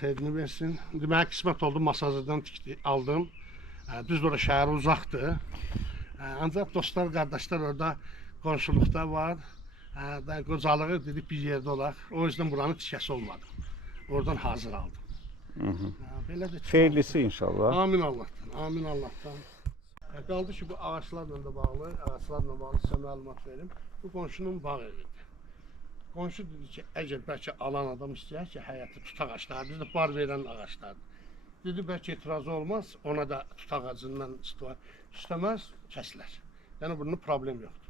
Xeyrini versin. Deməli qismət oldu, masajdan aldım. Düz orada şəhər uzaqdır. Ancaq dostlar, qardaşlar orada qonşuluqda var. Qocalığı dedik bir yerdə olaq. O yüzden buranın tikəsi olmadı. Oradan hazır aldım. Xeyirlisi inşallah. Amin Allah'tan, amin Allah'tan. Qaldı ki, bu ağaçlarla da bağlı, sizə məlumat verim. Bu qonşunun bağ evidir. Qonşu dedi ki, əgər bəlkə alan adam istəyər ki, həyəti tut ağaçlardır, biz də bar verən ağaçlardır. Dedi, bəlkə etirazı olmaz, ona da tut ağacından istəməz, kəsilər. Yəni, bunun problem yoxdur.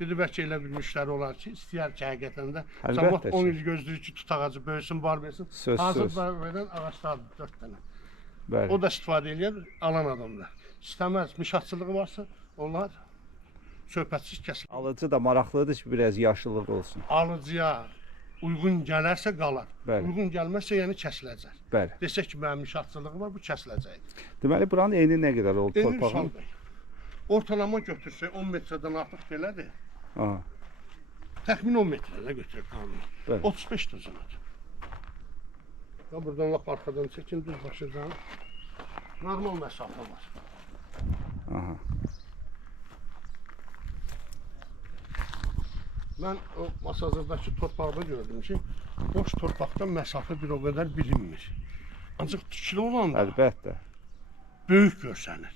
Dedi, bəlkə elə bir müştəri olar ki, istəyər ki, həqiqətən də, sabah 10 il gözləyir ki, tut ağacı böyüsün, bar versin. Hazır bar verən ağaçlardır, 4 dənə. O da istifadə edir, alan adamlar. İstəməz, müşatçılığı varsa, onlar söhbətsiz kəsilir. Alıcı da maraqlıdır ki, biraz yaşıllıq olsun. Alıcıya uyğun gələrsə qalar. Bəli. Uyğun gəlməzsə, yəni kəsiləcək. Bəli. Desək ki, mənim müşatçılığı var, bu kəsiləcək. Deməli, buranın eni nə qədər oldu torpağın? Ortalama götürsək 10 metrədən artıq belədir. Aha. Təxmin 10 metrədə götürür qanun. 35 düzünədir. Buradan lap arxadan çəkin, düz başıdan. Normal məsafə var. Aha. Mən o masajırdakı torpaqda gördüm ki, boş torpaqda məsafə bir o qədər bilinmir. Ancaq tikili olanda Əlbəttə. böyük görsənir.